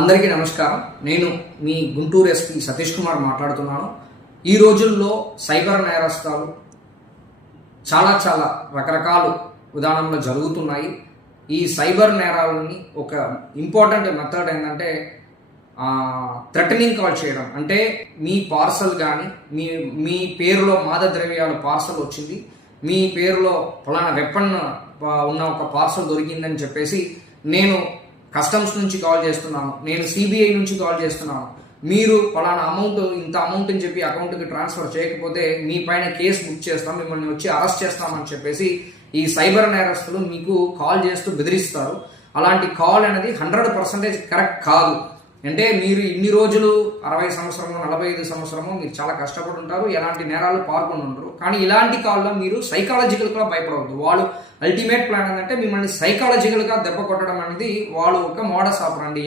అందరికీ నమస్కారం. నేను మీ గుంటూరు ఎస్పీ సతీష్ కుమార్ మాట్లాడుతున్నాను. ఈ రోజుల్లో సైబర్ నేరస్తాలు చాలా రకరకాల విధానంలో జరుగుతున్నాయి. ఈ సైబర్ నేరాలని ఒక ఇంపార్టెంట్ మెథడ్ ఏంటంటే థ్రెటనింగ్ కాల్ చేయడం. అంటే మీ పార్సల్ కానీ మీ పేరులో మాదక ద్రవ్యాలు పార్సల్ వచ్చింది, మీ పేరులో ఫలానా వెపన్ ఉన్న ఒక పార్సల్ దొరికిందని చెప్పేసి నేను కస్టమ్స్ నుంచి కాల్ చేస్తున్నాను, నేను సిబిఐ నుంచి కాల్ చేస్తున్నాను, మీరు ఫలానా ఇంత అమౌంట్ అని చెప్పి అకౌంట్కి ట్రాన్స్ఫర్ చేయకపోతే మీ పైన కేసు బుక్ చేస్తాం, మిమ్మల్ని వచ్చి అరెస్ట్ చేస్తామని చెప్పేసి ఈ సైబర్ నేరస్తులు మీకు కాల్ చేస్తూ బెదిరిస్తారు. అలాంటి కాల్ అనేది 100% కరెక్ట్ కాదు. అంటే మీరు ఇన్ని రోజులు 60 సంవత్సరము 45 సంవత్సరము మీరు చాలా కష్టపడి ఉంటారు, ఎలాంటి నేరాలు పాల్గొని ఉంటారు. కానీ ఇలాంటి కాల్లో మీరు సైకాలజికల్గా భయపడవద్దు. వాళ్ళు అల్టిమేట్ ప్లాన్ ఏంటంటే మిమ్మల్ని సైకాలజికల్గా దెబ్బ కొట్టడం అనేది వాళ్ళు ఒక మోడస్ ఆపరండి.